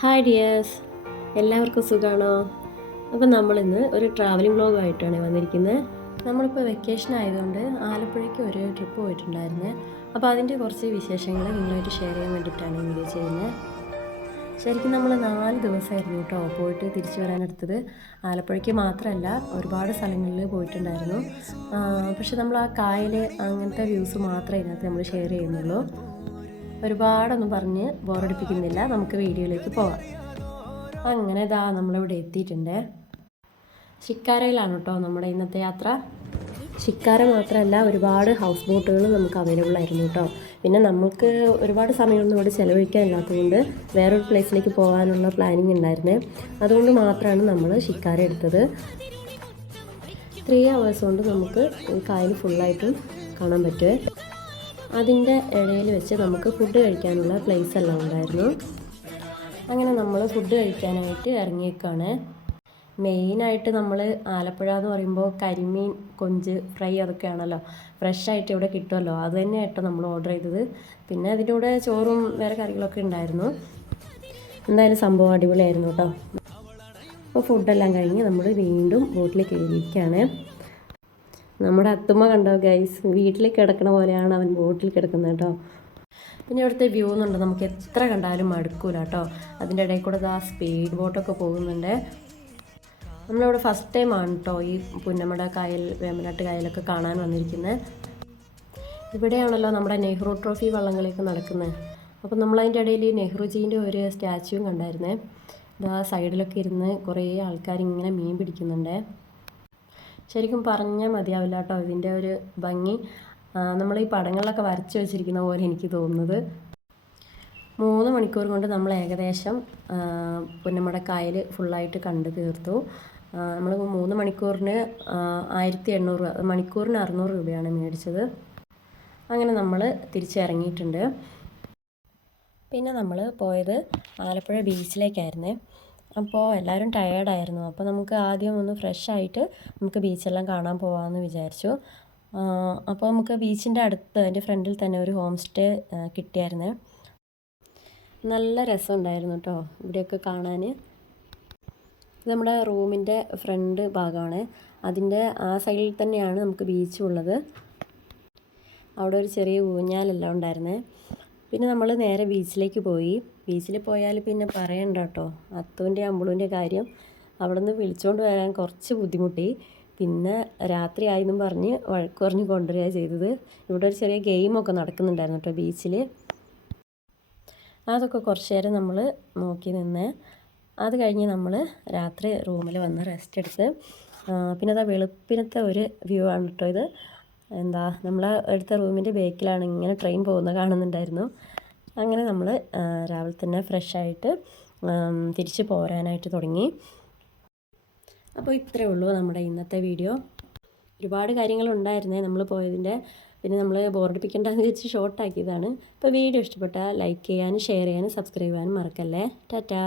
Hi dears, എല്ലാവർക്കും സുഖമാണോ? അപ്പോൾ നമ്മളിന്ന് ഒരു ട്രാവലിംഗ് വ്ളോഗായിട്ടാണ് വന്നിരിക്കുന്നത്. നമ്മളിപ്പോൾ വെക്കേഷൻ ആയതുകൊണ്ട് ആലപ്പുഴയ്ക്ക് ഒരു ട്രിപ്പ് പോയിട്ടുണ്ടായിരുന്നു. അപ്പോൾ അതിൻ്റെ കുറച്ച് വിശേഷങ്ങൾ നിങ്ങളായിട്ട് ഷെയർ ചെയ്യാൻ വേണ്ടിയിട്ടാണ് വീഡിയോ ചെയ്യുന്നത്. ശരിക്കും നമ്മൾ 4 ദിവസമായിരുന്നു കേട്ടോ പോയിട്ട് തിരിച്ചു വരാനെടുത്തത്. ആലപ്പുഴയ്ക്ക് മാത്രമല്ല ഒരുപാട് സ്ഥലങ്ങളിൽ പോയിട്ടുണ്ടായിരുന്നു. പക്ഷെ നമ്മൾ ആ കായൽ അങ്ങനത്തെ വ്യൂസ് മാത്രമേ ഇതിനകത്ത് നമ്മൾ ഷെയർ ചെയ്യുന്നുള്ളൂ. ഒരുപാടൊന്നും പറഞ്ഞ് ബോറടിപ്പിക്കുന്നില്ല, നമുക്ക് വീഡിയോയിലേക്ക് പോവാം. അങ്ങനെ ഇതാ നമ്മളിവിടെ എത്തിയിട്ടുണ്ട്. ഷിക്കാരയിലാണ് കേട്ടോ നമ്മുടെ ഇന്നത്തെ യാത്ര. ഷിക്കാര മാത്രമല്ല ഒരുപാട് ഹൗസ് ബോട്ടുകൾ നമുക്ക് അവൈലബിൾ ആയിരുന്നു കേട്ടോ. പിന്നെ നമുക്ക് ഒരുപാട് സമയമൊന്നും ഇവിടെ ചിലവഴിക്കാനില്ലാത്തതുകൊണ്ട് വേറൊരു പ്ലേസിലേക്ക് പോകാനുള്ള പ്ലാനിങ് ഉണ്ടായിരുന്നേ. അതുകൊണ്ട് മാത്രമാണ് നമ്മൾ ഷിക്കാര എടുത്തത്. 3 hours കൊണ്ട് നമുക്ക് ഈ കായൽ ഫുള്ളായിട്ടും കാണാൻ പറ്റുമേ. അതിൻ്റെ ഇടയിൽ വെച്ച് നമുക്ക് ഫുഡ് കഴിക്കാനുള്ള പ്ലേസ് എല്ലാം ഉണ്ടായിരുന്നു. അങ്ങനെ നമ്മൾ ഫുഡ് കഴിക്കാനായിട്ട് ഇറങ്ങിയേക്കാണ്. മെയിനായിട്ട് നമ്മൾ ആലപ്പുഴ എന്ന് പറയുമ്പോൾ കരിമീൻ, കൊഞ്ച് ഫ്രൈ അതൊക്കെയാണല്ലോ ഫ്രഷായിട്ട് ഇവിടെ കിട്ടുമല്ലോ. അത് തന്നെയായിട്ടോ നമ്മൾ ഓർഡർ ചെയ്തത്. പിന്നെ അതിൻ്റെ കൂടെ ചോറും വേറെ കറികളൊക്കെ ഉണ്ടായിരുന്നു. എന്തായാലും സംഭവം അടിപൊളിയായിരുന്നു കേട്ടോ. അപ്പോൾ ഫുഡെല്ലാം കഴിഞ്ഞ് നമ്മൾ വീണ്ടും ബോട്ടിൽ കയറിയിരിക്കുകയാണ്. നമ്മുടെ അത്തുമ്മ കണ്ടോ ഗൈസ്, വീട്ടിൽ കിടക്കണ പോലെയാണ് അവൻ ബോട്ടിൽ കിടക്കുന്നത് കേട്ടോ. പിന്നെ ഇവിടുത്തെ വ്യൂ എന്നുണ്ട് നമുക്ക് എത്ര കണ്ടാലും മടുക്കൂല കേട്ടോ. അതിൻ്റെ ഇടയിൽ കൂടെ ആ സ്പീഡ് ബോട്ടൊക്കെ പോകുന്നുണ്ട്. നമ്മളിവിടെ ഫസ്റ്റ് ടൈമാണ് കേട്ടോ ഈ പുന്നമട കായൽ, വേമ്പനാട്ട് കായലൊക്കെ കാണാൻ വന്നിരിക്കുന്നത്. ഇവിടെയാണല്ലോ നമ്മുടെ നെഹ്റു ട്രോഫി വള്ളംകളിയൊക്കെ നടക്കുന്നത്. അപ്പം നമ്മളതിൻ്റെ ഇടയിൽ നെഹ്റുജീൻ്റെ ഒരു സ്റ്റാച്യൂവും കണ്ടായിരുന്നേ. ഇതാ സൈഡിലൊക്കെ ഇരുന്ന് കുറേ ആൾക്കാർ ഇങ്ങനെ മീൻ പിടിക്കുന്നുണ്ട്. ശരിക്കും പറഞ്ഞാൽ മതിയാവില്ല കേട്ടോ ഇതിൻ്റെ ഒരു ഭംഗി. നമ്മൾ ഈ പടങ്ങളിലൊക്കെ വരച്ച് വെച്ചിരിക്കുന്ന പോലെ എനിക്ക് തോന്നുന്നത്. 3 മണിക്കൂർ കൊണ്ട് നമ്മൾ ഏകദേശം പുന്നമട കായൽ ഫുള്ളായിട്ട് കണ്ടു തീർത്തു. നമ്മൾ 3 മണിക്കൂറിന് 1800, മണിക്കൂറിന് 600 രൂപയാണ് മേടിച്ചത്. അങ്ങനെ നമ്മൾ തിരിച്ചിറങ്ങിയിട്ടുണ്ട്. പിന്നെ നമ്മൾ പോയത് ആലപ്പുഴ ബീച്ചിലേക്കായിരുന്നേ. അപ്പോൾ എല്ലാവരും ടയേർഡായിരുന്നു. അപ്പോൾ നമുക്ക് ആദ്യം ഒന്ന് ഫ്രഷ് ആയിട്ട് നമുക്ക് ബീച്ചെല്ലാം കാണാൻ പോകാമെന്ന് വിചാരിച്ചു. അപ്പോൾ നമുക്ക് ബീച്ചിൻ്റെ അടുത്ത് അതിൻ്റെ ഫ്രണ്ടിൽ തന്നെ ഒരു ഹോം സ്റ്റേ കിട്ടിയായിരുന്നേ. നല്ല രസമുണ്ടായിരുന്നു കേട്ടോ ഇവിടെയൊക്കെ കാണാൻ. ഇത് നമ്മുടെ റൂമിൻ്റെ ഫ്രണ്ട് ഭാഗമാണ്. അതിൻ്റെ ആ സൈഡിൽ തന്നെയാണ് നമുക്ക് ബീച്ചും ഉള്ളത്. അവിടെ ഒരു ചെറിയ ഊഞ്ഞാലെല്ലാം ഉണ്ടായിരുന്നേ. പിന്നെ നമ്മൾ നേരെ ബീച്ചിലേക്ക് പോയി. ബീച്ചിൽ പോയാൽ പിന്നെ പറയണ്ട കേട്ടോ, അത്തുവിൻ്റെ അമ്പുളിൻ്റെ കാര്യം. അവിടെ നിന്ന് വിളിച്ചുകൊണ്ട് വരാൻ കുറച്ച് ബുദ്ധിമുട്ടി. പിന്നെ രാത്രി ആയെന്നും പറഞ്ഞ് വഴക്ക് പറഞ്ഞ് കൊണ്ടുവരിക ചെയ്തത്. ഇവിടെ ഒരു ചെറിയ ഗെയിമൊക്കെ നടക്കുന്നുണ്ടായിരുന്നു കേട്ടോ ബീച്ചിൽ. അതൊക്കെ കുറച്ച് നേരം നമ്മൾ നോക്കി നിന്ന്. അത് കഴിഞ്ഞ് നമ്മൾ രാത്രി റൂമിൽ വന്ന് റെസ്റ്റ് എടുത്ത്. പിന്നെ അതാ വെളുപ്പിനത്തെ ഒരു വ്യൂ ആണ് കേട്ടോ ഇത്. നമ്മൾ എടുത്ത റൂമിൻ്റെ ബേക്കിലാണ് ഇങ്ങനെ ട്രെയിൻ പോകുന്നത് കാണുന്നുണ്ടായിരുന്നു. അങ്ങനെ നമ്മൾ രാവിലെ തന്നെ ഫ്രഷായിട്ട് തിരിച്ച് പോരാനായിട്ട് തുടങ്ങി. അപ്പോൾ ഇത്രയേ ഉള്ളൂ നമ്മുടെ ഇന്നത്തെ വീഡിയോ. ഒരുപാട് കാര്യങ്ങളുണ്ടായിരുന്നേ നമ്മൾ പോയതിൻ്റെ. പിന്നെ നമ്മൾ ബോറടിപ്പിക്കേണ്ടെന്ന് വെച്ച് ഷോർട്ടാക്കിയതാണ്. അപ്പോൾ വീഡിയോ ഇഷ്ടപ്പെട്ടാൽ ലൈക്ക് ചെയ്യാനും ഷെയർ ചെയ്യാനും സബ്സ്ക്രൈബ് ചെയ്യാനും മറക്കല്ലേ. ടാറ്റാ.